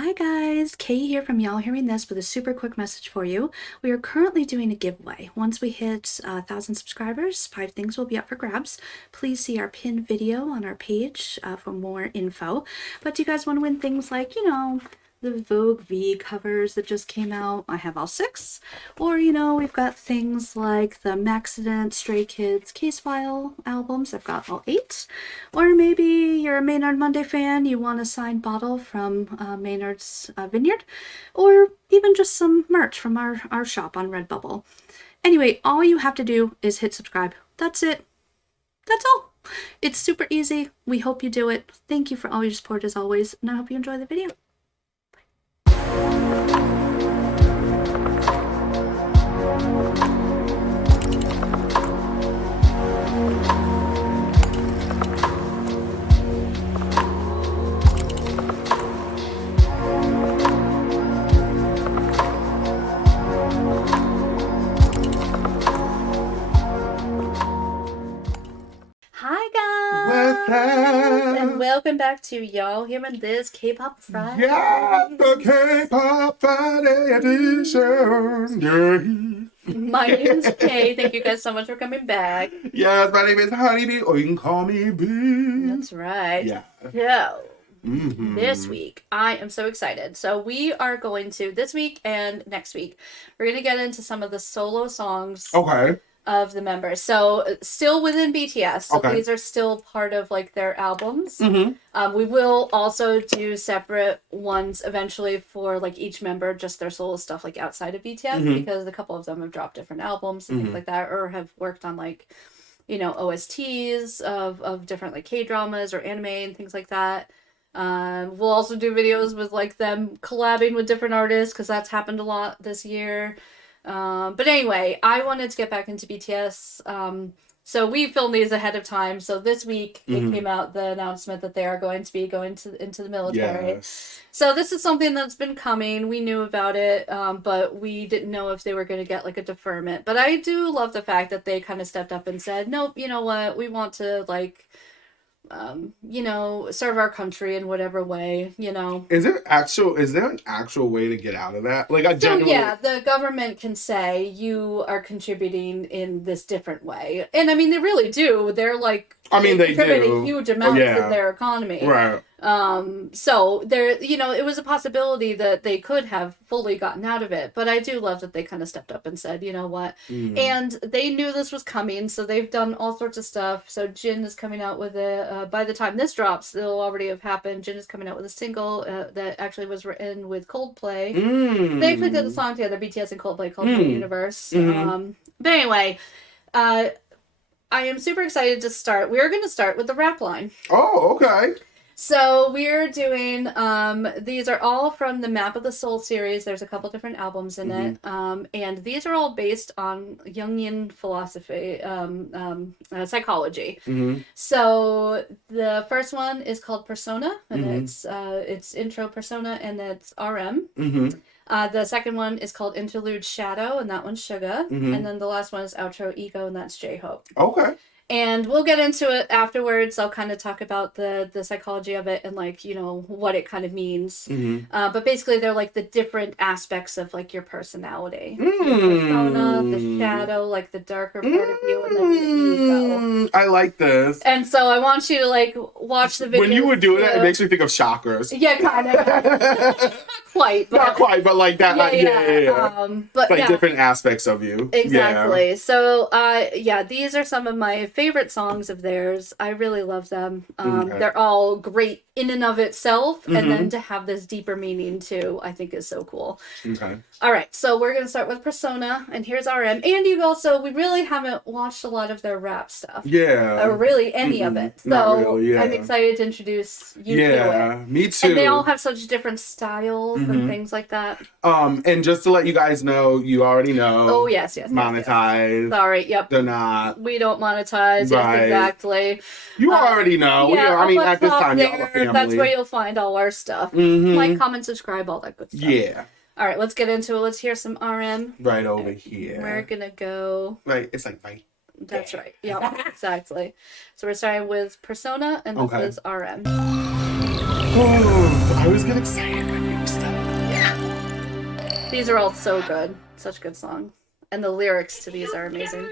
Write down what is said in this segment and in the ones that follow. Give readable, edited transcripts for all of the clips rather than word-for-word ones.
Hi guys, Kay here from Y'all Hearing This with a super quick message for you. We are currently doing a giveaway. Once we hit 1,000 subscribers, 5 things will be up for grabs. Please see our pinned video on our page for more info. But do you guys want to win things like, the Vogue V covers that just came out? I have all 6. Or, we've got things like the Maxident, Stray Kids, Case File albums. I've got all 8. Or maybe you're a Maynard Monday fan, you want a signed bottle from Maynard's Vineyard. Or even just some merch from our shop on Redbubble. Anyway, all you have to do is hit subscribe. That's it. That's all. It's super easy. We hope you do it. Thank you for all your support as always, and I hope you enjoy the video. Hi guys! What's up? And welcome back to Y'all Hearing This K-Pop Friday. Yeah, the K-Pop Friday edition. Yeah. My name is Kay. Thank you guys so much for coming back. Yes, my name is Honeybee, or you can call me B. That's right. Yeah. So, Mm-hmm. this week, I am so excited. So we are going to, this week and next week, we're going to get into some of the solo songs Okay. of the members. So still within BTS. So Okay. these are still part of like their albums. Mm-hmm. We will also do separate ones eventually for like each member, just their solo stuff like outside of BTS, Mhm. because a couple of them have dropped different albums and things Mhm. like that, or have worked on like, OSTs of different like K-dramas or anime and things like that. We'll also do videos with like them collabing with different artists, because that's happened a lot this year. But anyway, I wanted to get back into BTS. So we filmed these ahead of time. So this week it came out, the announcement that they are going to be going into the military. Yes. So this is something that's been coming. We knew about it, but we didn't know if they were going to get like a deferment. But I do love the fact that they kind of stepped up and said, nope, you know what? We want to like, serve our country in whatever way, Is there an actual way to get out of that? Like, I So genuinely... yeah, the government can say you are contributing in this different way. And I mean, they really do. They're like, they contributing do. huge amounts Yeah. in their economy. Right. So there, it was a possibility that they could have fully gotten out of it, but I do love that they kind of stepped up and said, you know what? And they knew this was coming, so they've done all sorts of stuff. So Jin is coming out with by the time this drops, it'll already have happened. Jin is coming out with a single that actually was written with Coldplay. They actually did a song together, BTS and Coldplay, called The Universe. But anyway, I am super excited to start. We are going to start with the rap line. Oh, okay. So we're doing, these are all from the Map of the Soul series. There's a couple different albums in it. And these are all based on Jungian philosophy, psychology. So the first one is called Persona, and it's intro Persona, and it's RM. The second one is called Interlude Shadow, and that one's Suga. And then the last one is Outro Ego, and that's J-Hope. Okay. And we'll get into it afterwards. I'll kind of talk about the psychology of it and like, what it kind of means. But basically they're like the different aspects of like your personality. Your persona, the shadow, like the darker part of you, and then the ego. I like this. And so I want you to like watch the video. When you were doing it makes me think of chakras. Yeah, kind of. Not quite. But, Not quite, but like that. Yeah. But like yeah. different aspects of you. Exactly. So, these are some of my favorite songs of theirs. I really love them. They're all great in and of itself, and then to have this deeper meaning too, I think is so cool. Okay. All right, so we're gonna start with Persona, and here's RM. And we really haven't watched a lot of their rap stuff. Yeah. Or really any of it. So Not really, yeah. I'm excited to introduce you to it. Yeah, me too. And they all have such different styles and things like that. And just to let you guys know, you already know. Oh yes. Monetize. Sorry, yep. They're not. We don't monetize. Right. Yes, exactly. You already know. Yeah, At this time, y'all are family. that's where you'll find all our stuff. Like, comment, subscribe, all that good stuff. Yeah. All right, let's get into it. Let's hear some RM. Right over here. We're gonna go. Right. It's like right. That's right. Yeah, exactly. So we're starting with Persona, and this is RM. Oh, I always get excited when you say These are all so good. Such good song. And the lyrics to these are amazing.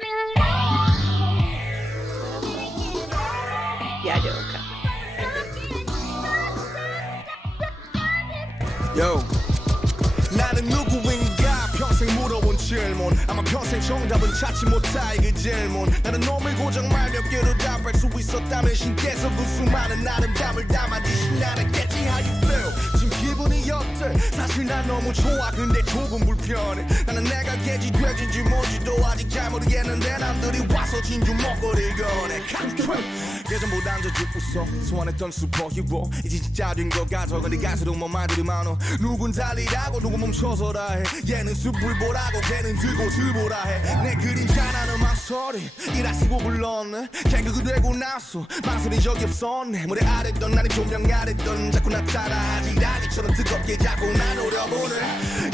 Yeah, I do. Okay. Yo. 나는 누구인가 평생 물어본 질문 아마 평생 정답은 찾지 못할 그 질문 나는 놈을 고정 말 몇 개로 답할 수 있었다면 신께서 그 수많은 아름다움을 담아주신 나랬겠지 how you feel 지금 기분이 어때 사실 난 너무 좋아 근데 조금 불편해 나는 내가 개지 돼지인지 뭔지도 아직 잘 모르겠는데 남들이 와서 진주 먹거리를 꺼내 예전보다 더 죽었어 소환했던 슈퍼히로 이제 진짜 된 것 같아 근데 갈수록 뭐 말들이 많어 누군 달리라고 누군 멈춰서라 해 얘는 숲을 보라고 걔는 들고 들보라 해내 그림자라는 망설이 이라 쓰고 불렀네 개그가 되고 나서 망설인 적이 없었네 무대 아래던 나는 조명 아래던 자꾸 나타나 하지라니처럼 뜨겁게 자꾸 나 노려보네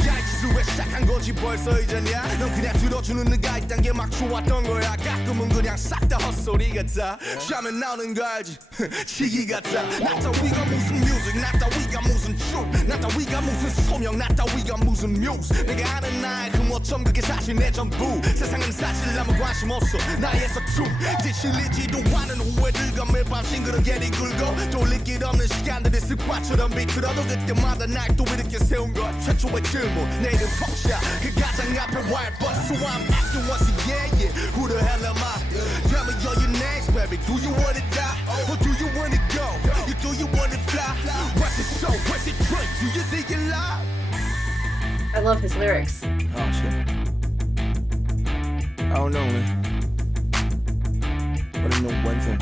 야 이 짓을 왜 시작한 건지 벌써 잊었냐 넌 그냥 들어주는 네가 있단 게 막 좋았던 거야 가끔은 그냥 싹 다 헛소리 같아 shaman 나오는 거 알지 시기 같아 나 따위가 무슨 뮤직 나 따위가 무슨 춤 나 따위가 무슨 소명 나 따위가 무슨 뮤즈 내가 아는 나의 흠어점 그게 사실 내 전부 세상은 사실 아무 관심 없어 나의 서춤 지실리지도 않은 후회들과 매일 밤 싱그럽게 굴고 돌릴 길 없는 시간들이 습관처럼 비틀어도 그때마다 날 또 이렇게 세운 것 최초의 질문 내 이름 성샤 그 가장 앞에 wild but so I'm asking once again yeah who the hell am I tell me all your names baby do you wanna die or do you wanna go you do you wanna fly what's it so what's it drink do you think you lie I love his lyrics. oh shit I don't know man but I know one thing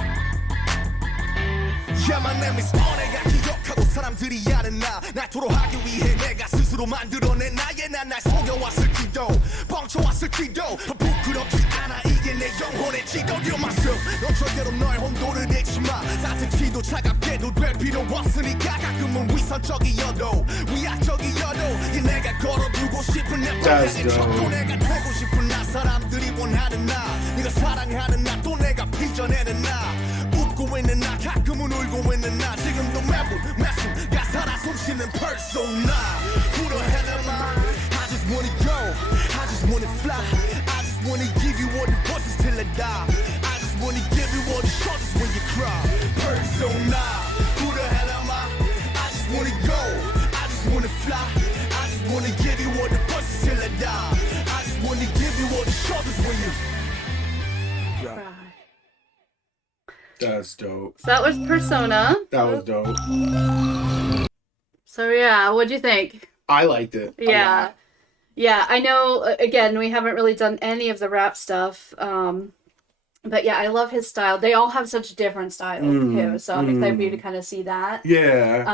Yeah, my name is 내가 기억하고 사람들이 아는 날 토로하기 위해 내가 스스로 만들어낸 나의 날 속여왔을지도 뻥쳐왔을지도 부끄럽지 않아 이게 내 영혼의 지도 You're myself 넌 절대로 너의 혼돈을 내지마 따뜻히도 차갑게도 될 필요 없으니까 가끔은 위선적이어도 위약적이어도 이 내가 걸어두고 싶은 내 방향의 척도 내가 되고 싶은 나 사람들이 원하는 나 네가 사랑하는 나 또 내가 빚어내는 나 웃고 있는 나 가끔은 울고 있는 나 지금도 매분 매순간 살아 숨쉬는 persona Who the hell am I? I just wanna go I just wanna fly I just wanna give you all the voices till I die I just wanna give you all the shoulders when you cry Persona Who the hell am I? I just wanna go I just wanna fly I just wanna give you all the voices till I die I just wanna give you all the shoulders when you Cry. That's dope. So that was Persona. That was dope. So yeah, what'd you think? I liked it. Yeah. Yeah, I know, again, we haven't really done any of the rap stuff. But yeah, I love his style. They all have such different styles too, so I'm excited for you to kind of see that. Yeah.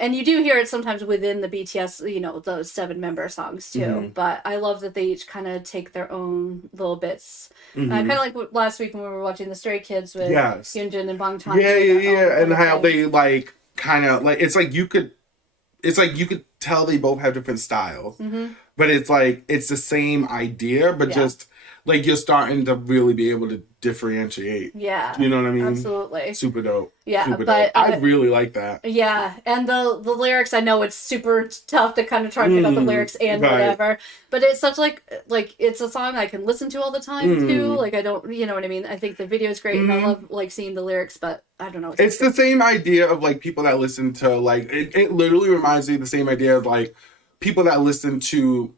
And you do hear it sometimes within the BTS, you know, those 7-member songs too. But I love that they each kind of take their own little bits. Kind of like last week when we were watching the Stray Kids with Jungian and Bangtan. Yeah. And how they like kind of like it's like you could tell they both have different styles, but it's like it's the same idea, but just like you're starting to really be able to differentiate. Yeah. You know what I mean? Absolutely. Super dope. Yeah, Super but dope. I really like that. Yeah, and the lyrics, I know it's super tough to kind of try to pick out the lyrics and whatever, but it's such like it's a song I can listen to all the time too. Like I don't, you know what I mean? I think the video is great and I love like seeing the lyrics, but I don't know. It's the same idea of like people that listen to like it literally reminds me of the same idea of like people that listen to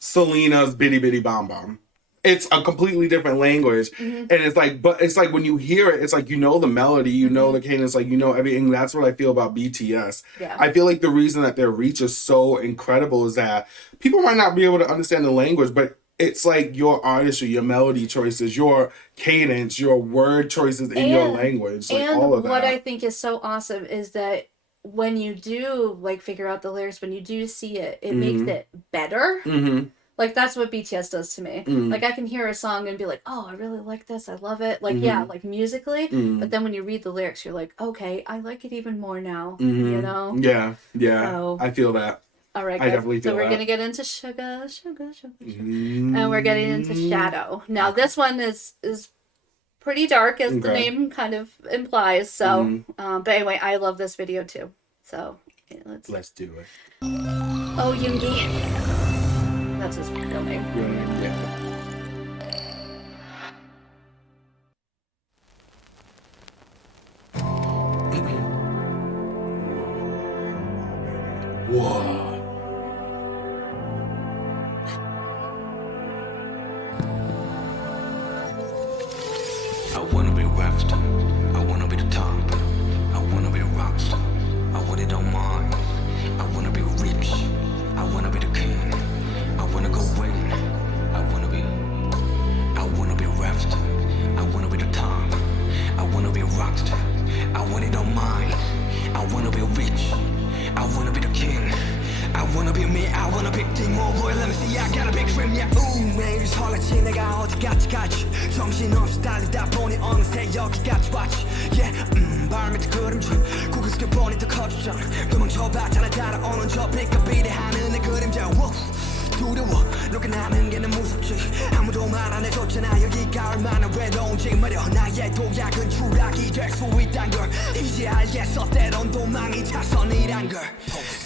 Selena's Bitty Bitty Bomb Bomb. It's a completely different language, and it's like, but it's like when you hear it, it's like you know the melody, you know the cadence, like you know everything. That's what I feel about BTS. Yeah. I feel like the reason that their reach is so incredible is that people might not be able to understand the language, but it's like your artistry, your melody choices, your cadence, your word choices in your language, like and all of that. What I think is so awesome is that when you do like figure out the lyrics, when you do see it, it makes it better. Like, that's what BTS does to me. Like, I can hear a song and be like, oh, I really like this. I love it. Like, yeah, like musically. But then when you read the lyrics, you're like, okay, I like it even more now. You know? Yeah. So, I feel that. All right, I definitely feel so we're that. going to get into Suga. And we're getting into Shadow. Now, this one is pretty dark, as the name kind of implies. So, but anyway, I love this video, too. So, let's do it. Oh, Yoongi. That's his real name. Real name, yeah. Whoa. I wanna be rapped. I wanna be the top. I wanna be a rockstar. I want it on mine. I wanna be rich. I wanna be the king. I wanna go win. I wanna be rapped. I wanna be the top. I wanna be a rockstar. I want it on mine. I wanna be rich. I wanna be the king. I wanna be me. I wanna be king. Oh boy, let me see. I got a big dream. Yeah. 매일 설레지 내가 어디까지 가지. 정신없이 달리다 보니 어느새 여기까지 왔지. Yeah. 발 밑에 그림자. 고개숙여 보니 더 커지잖아. 도망쳐봤잖아. 따라오는 저 빛과 비례하는 내 그림자. 두려워 누가 나는 게 너무 무섭지. 아무도 말 안 해줬잖아. 여기가 얼마나 외로운지 말여. 나의 도약은 추락이 될 수 있단 걸 이제 알겠어. 때론 도망이 자선이란 걸.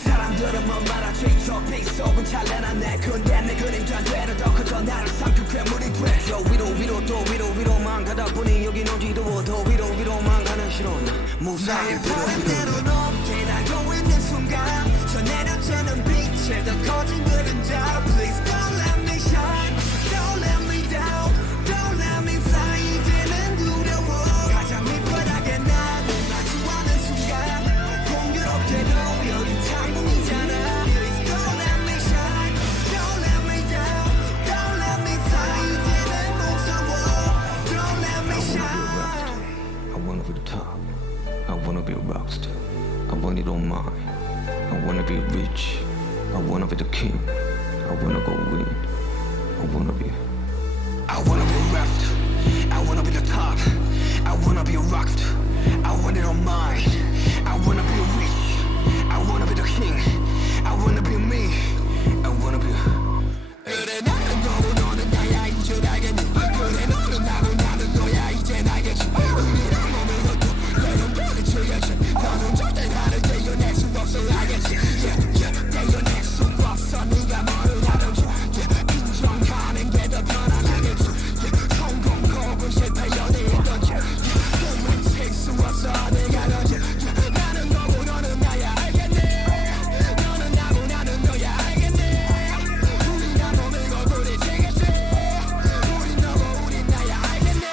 사람들은 뭐 말하지. 저 빗속은 찬란한 내 근데 내 그림자 되려 더 커져. 나를 삼킨 괴물이 돼. 저 위로 또 위로만 가다 보니 여긴 어디도 더 위로만 가는 실온 무사히 바람대로 높게 날고 있는 순간 저 내려지는 빛에 더 커진 그림자. Please don't let me shine, don't let me down, don't let me fly. 이제는 두려워. 가장 밑바닥에 나를 마주하는 순간 공교롭게도 여긴 창문이잖아. Please don't let me shine, don't let me down, don't let me fly. 이제는 무서워. Don't let me shine. I wanna be the top. I wanna be a rockstar. I want it on mine. I wanna be rich. I wanna be the king. I wanna go win. I wanna be rapped. I wanna be the top. I wanna be a rockstar. I want it on mine. I wanna be rich. I wanna be the king. I wanna be me. I wanna be. 그래 나는 너고 너는 나야 이제 알겠니. 그래 너는 나고 나는 너야 이제 알겠지. 우리랑 몸을 걷고 내 영혼을 즐겨지. 너는 절대 나를 떼어낼 수 없어 알겠지. 떼어낼 수 없어 네가 뭘 하든지. 인정하는 게 더 편안하겠지. 성공 혹은 실패 연애이든지. 꿈은 칠 수 없어 내가 너지. 나는 너고 너는 나야 알겠니. 너는 나고 나는 너야 알겠니. 우리가 몸을 걸고 부딪히겠지. 우린 너고 우린 나야 알겠니.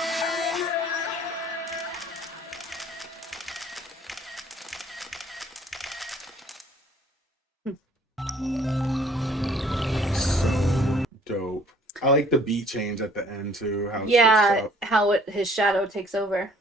Dope. I like the beat change at the end too. How it switched Yeah, up. how his shadow takes over.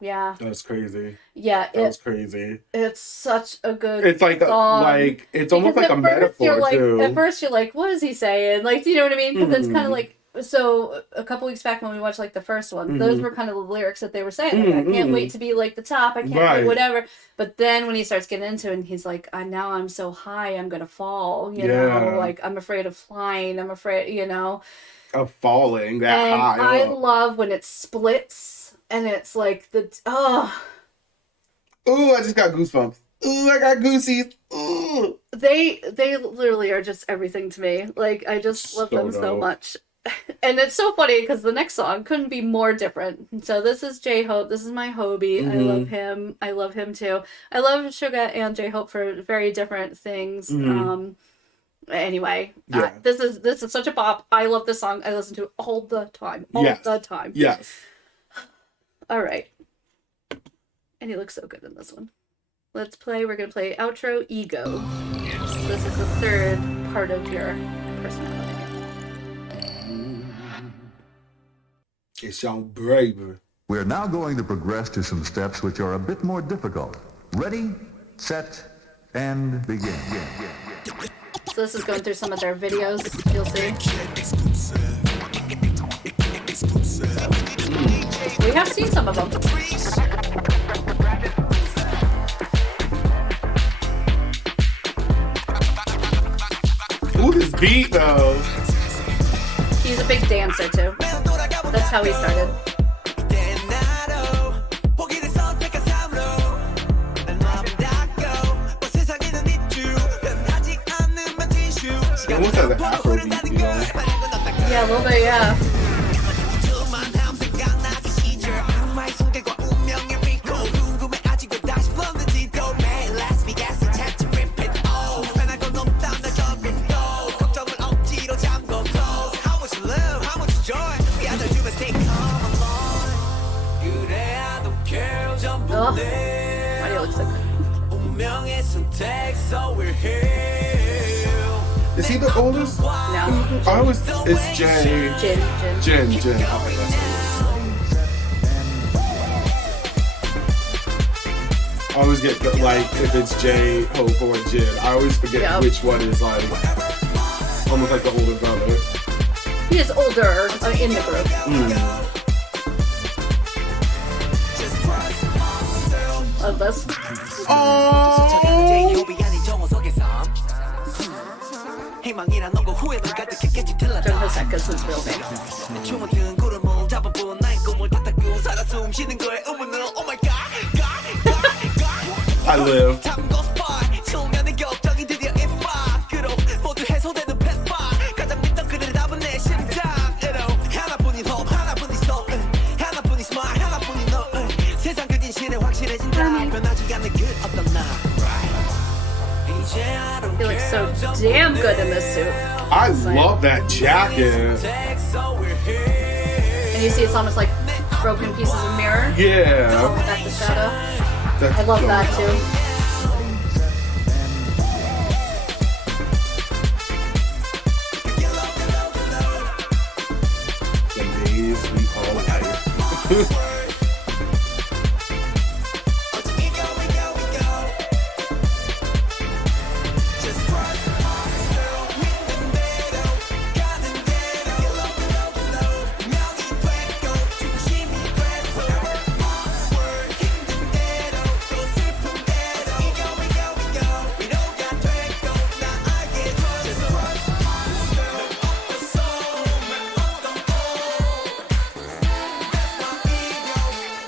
Yeah. That's crazy. Yeah, That was crazy. it's such a good It's like song. it's almost Because like a at first you're metaphor like, too. At first you're like, what is he saying? Like, do you know what I mean? Because it's kind of like, so a couple weeks back when we watched like the first one, those were kind of the lyrics that they were saying. Like, I can't wait to be like the top. I can't Right. wait, whatever. But then when he starts getting into it, and he's like, now I'm so high, I'm gonna fall. You know, like I'm afraid of flying. I'm afraid, you know. Of falling that And high. I love when it splits and it's like Ooh, I just got goosebumps. Ooh, I got goosies. Ooh. they literally are just everything to me. Like I just love them so dope. much. And it's so funny because the next song couldn't be more different. So this is J-Hope. This is my Honeybee. I love him. I love him too. I love Suga and J-Hope for very different things. Anyway, Yeah. this is such a bop. I love this song. I listen to it all the time. All Yes. the time. Yes. All right. And he looks so good in this one. Let's play. We're going to play outro Ego. This is the third part of your personality. It's young bravery. We're now going to progress to some steps which are a bit more difficult. Ready, set, and begin. So this is going through some of their videos. You'll see. We have seen some of them. Ooh, this beat though. He's a big dancer too. That's how he started. It almost has an Afrobeat. though. Yeah, a little bit, yeah. Oh, why do you look so good? Is he the oldest? No. I always, it's Jay. Jin. Okay, that's what I always get like if it's J, Hope, or Jin. I always forget which one is like almost like the older brother. He is older in the group. Love this. Jungkook's Seka's his real name. I live. He looks so damn good in this suit. I love that jacket. And you see it's almost like broken pieces of mirror. Yeah. Back the shadow. That's I love so that fun. too. The days we call life.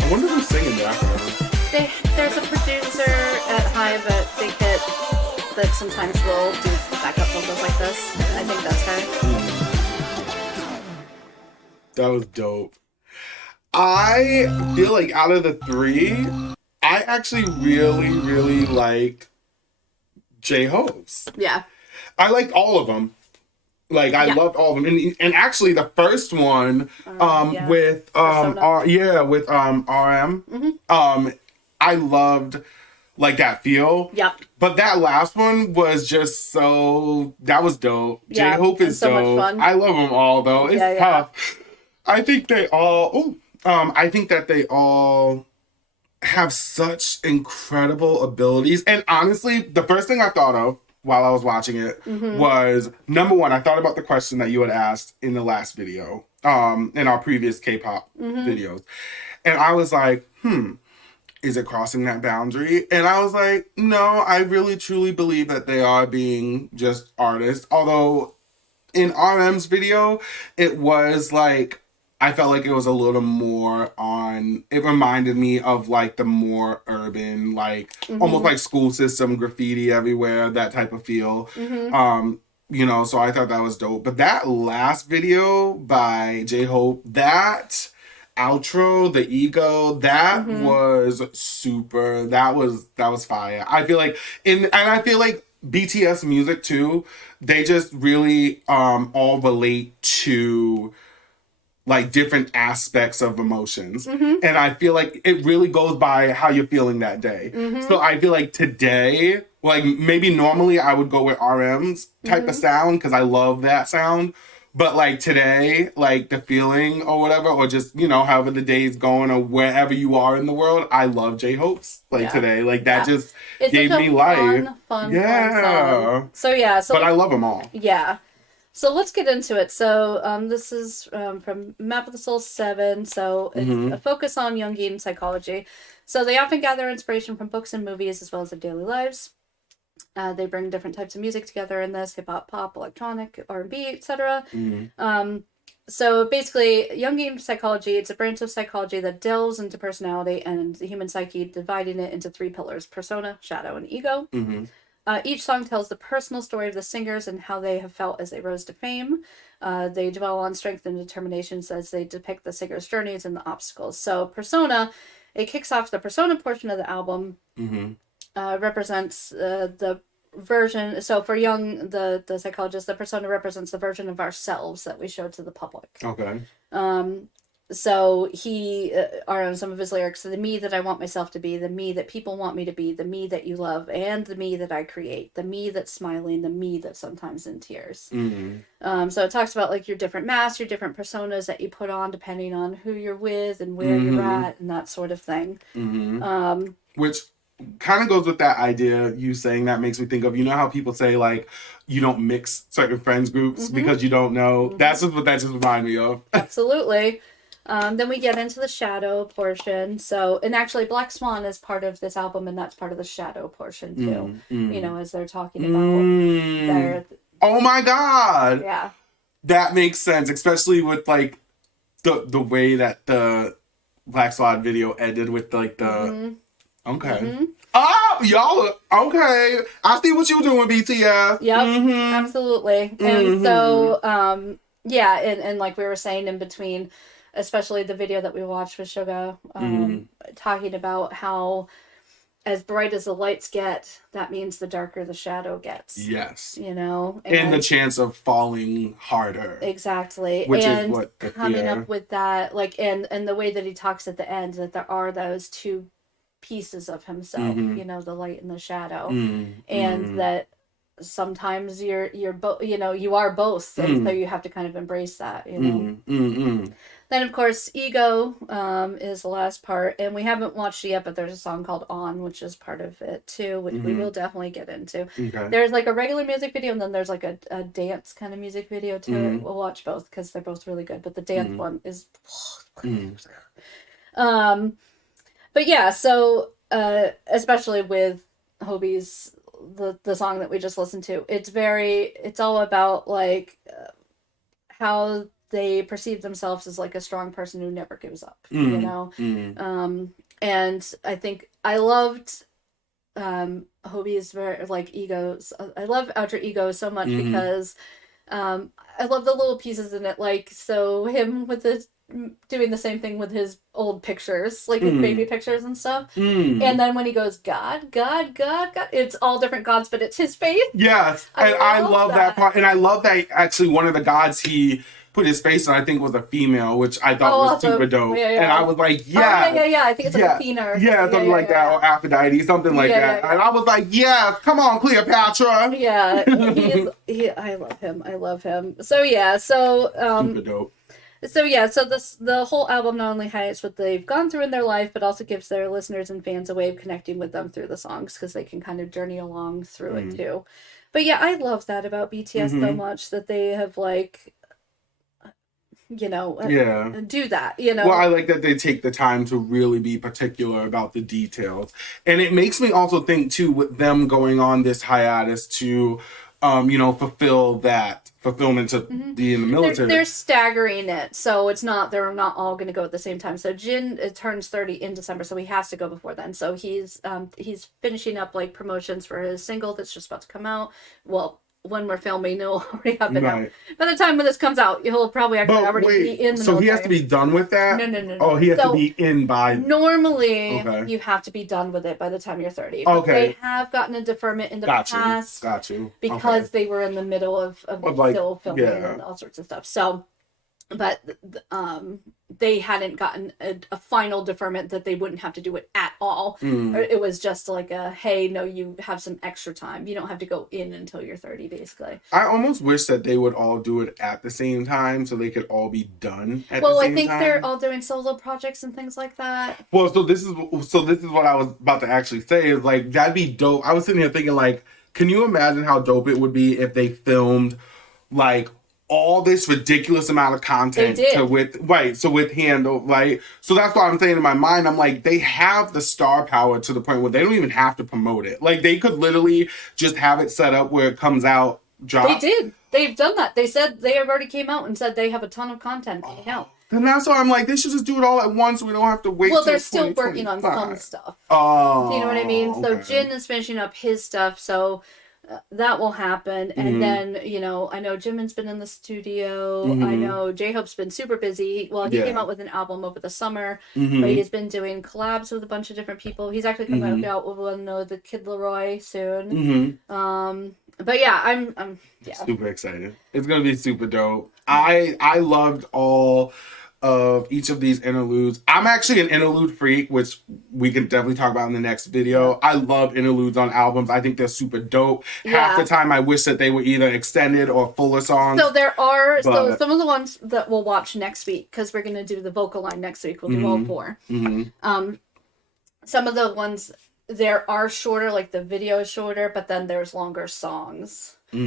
I wonder who's singing background. There's a producer at Hive at Big Hit that sometimes will do backup vocals like this. I think that's her. That was dope. I feel like out of the three, I actually really liked J-Hope's. Yeah. I liked all of them. Like I loved all of them, and actually the first one with with RM, I loved like that feel. Yep. But that last one was just that was dope. Yeah, J-Hope is it's so dope. much fun. I love them all though. It's tough. I think they all. I think that they all have such incredible abilities. And honestly, the first thing I thought of while I was watching it was, number one, I thought about the question that you had asked in the last video, in our previous K-pop videos. And I was like, is it crossing that boundary? And I was like, no, I really truly believe that they are being just artists. Although in RM's video, it was like, I felt like it was a little more it reminded me of like the more urban, like almost like school system graffiti everywhere, that type of feel. So I thought that was dope. But that last video by J-Hope, that outro, the ego, that was super, that was fire. I feel like, and I feel like BTS music too, they just really all relate to like different aspects of emotions. And I feel like it really goes by how you're feeling that day. So I feel like today, like maybe normally I would go with RM's type of sound because I love that sound. But like today, like the feeling or whatever, or just, however the day's going or wherever you are in the world, I love J-Hope's today. Like that just gave me life. Fun song. So but I love them all. Yeah. So let's get into it. So this is from Map of the Soul 7. So it's a focus on Jungian psychology. So they often gather inspiration from books and movies as well as their daily lives. They bring different types of music together in this: hip-hop, pop, electronic, R&B, etc. So basically, Jungian psychology, it's a branch of psychology that delves into personality and the human psyche, dividing it into three pillars: persona, shadow, and ego. Each song tells the personal story of the singers and how they have felt as they rose to fame. They dwell on strength and determinations as they depict the singers' journeys and the obstacles. So Persona, it kicks off the Persona portion of the album, represents the version. So for Jung, the psychologist, the persona represents the version of ourselves that we show to the public. Okay. So he, on some of his lyrics, the me that I want myself to be, the me that people want me to be, the me that you love, and the me that I create, the me that's smiling, the me that's sometimes in tears. So it talks about like your different masks, your different personas that you put on depending on who you're with and where you're at and that sort of thing. Which kind of goes with that idea you saying. That makes me think of, you know how people say like you don't mix certain friends groups because you don't know. That's just what that just reminded me of. Absolutely. Then we get into the shadow portion. So, and actually Black Swan is part of this album, and that's part of the shadow portion too. You know, as they're talking about their... Oh my God. Yeah. That makes sense, especially with like the way that the Black Swan video ended with like the okay. Oh, y'all okay. I see what you doing, BTS. Yep. Absolutely. And so yeah, and like we were saying in between, especially the video that we watched with Suga, talking about how as bright as the lights get, that means the darker the shadow gets. Yes. You know? And the chance of falling harder. Exactly. Which and is what coming up with that, like, and the way that he talks at the end, that there are those two pieces of himself, you know, the light and the shadow. And that sometimes you're both, you know, you are both, and so you have to kind of embrace that, you know. Then of course Ego is the last part, and we haven't watched it yet, but there's a song called On, which is part of it too, which we will definitely get into. There's like a regular music video, and then there's like a dance kind of music video to it. We'll watch both because they're both really good, but the dance one is but yeah, so especially with Honeybee's the song that we just listened to, it's all about like how they perceive themselves as like a strong person who never gives up, you know. And I think I loved Honeybee's very like egos. I love Outer Ego so much because I love the little pieces in it, like so him with the doing the same thing with his old pictures, like his baby pictures and stuff. And then when he goes, God, God, God, God, it's all different gods, but it's his face. Yes. And I love that part. And I love that actually one of the gods he put his face on, I think, was a female, which I thought was super dope. Yeah, yeah. And I was like, yeah. I think it's like Athena or something like that, or Aphrodite, something like that. And I was like, yeah, come on, Cleopatra. Yeah, I love him. So yeah, super dope. So yeah, so the whole album not only highlights what they've gone through in their life, but also gives their listeners and fans a way of connecting with them through the songs, because they can kind of journey along through it too. But yeah, I love that about BTS so much, that they have like, you know, do that, you know. Well, I like that they take the time to really be particular about the details. And it makes me also think too, with them going on this hiatus to, you know, fulfill that fulfillment to be in the military. They're staggering it, so they're not all going to go at the same time. So Jin turns 30 in December, so he has to go before then. So he's finishing up like promotions for his single that's just about to come out. Well, when we're filming, it'll already have been out. By the time when this comes out, he'll probably actually already be in the military. So he has to be done with that? No. Oh, he has to be in by... Normally, you have to be done with it by the time you're 30. But they have gotten a deferment in the past. Got you. Because they were in the middle of like, still filming and all sorts of stuff. So, but they hadn't gotten a final deferment that they wouldn't have to do it at all. It was just like hey, no, you have some extra time. You don't have to go in until you're 30, basically. I almost wish that they would all do it at the same time so they could all be done at the same time. Well, I think they're all doing solo projects and things like that. Well, so this is what I was about to actually say, is like, that'd be dope. I was sitting here thinking, like, can you imagine how dope it would be if they filmed like all this ridiculous amount of content with handle, like, so that's why I'm saying in my mind, I'm like, they have the star power to the point where they don't even have to promote it. Like, they could literally just have it set up where it comes out, drop. They did. They've done that. They said they have already came out and said they have a ton of content coming out. And that's why I'm like, they should just do it all at once. So we don't have to wait. Well, till they're still working on some 2025. stuff. Oh, You know what I mean? So okay. Jin is finishing up his stuff, so that will happen. And then, you know, I know Jimin's been in the studio. I know J-Hope's been super busy. Well, he came out with an album over the summer, but he's been doing collabs with a bunch of different people. He's actually coming out with one of the Kid Leroy soon. But yeah, I'm super excited. It's gonna be super dope. I loved all of each of these interludes. I'm actually an interlude freak, which we can definitely talk about in the next video. I love interludes on albums. I think they're super dope. Half the time I wish that they were either extended or fuller songs. So there are But- some of the ones that we'll watch next week, because we're gonna do the vocal line next week. We'll do all 4. Some of the ones there are shorter, like the video is shorter, but then there's longer songs. But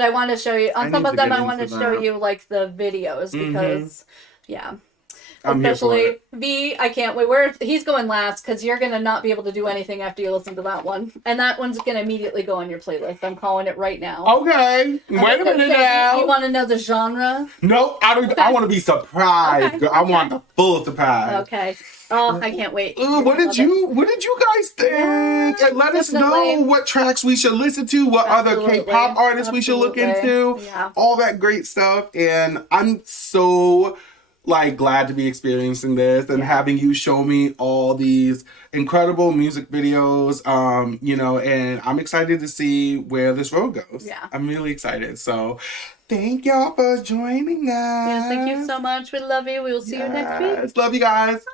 I want to show you on I some need of to them. get I want to into show that. you like the videos because, I'm here for especially it. V. I can't wait. He's going last because you're gonna not be able to do anything after you listen to that one, and that one's gonna immediately go on your playlist. I'm calling it right now. Okay. Wait a minute now. You want to know the genre? No, I don't. Okay. I want to be surprised. Okay. Girl. I want the full surprise. Okay. Oh, I can't wait. What did you guys think? And let us Definitely. know what tracks we should listen to, what other Absolutely. K-pop artists we should look into, Yeah. all that great stuff. And I'm so like glad to be experiencing this and having you show me all these incredible music videos. You know, and I'm excited to see where this road goes. Yeah. I'm really excited. So thank y'all for joining us. Yes, thank you so much. We love you. We will see you next week. Love you guys.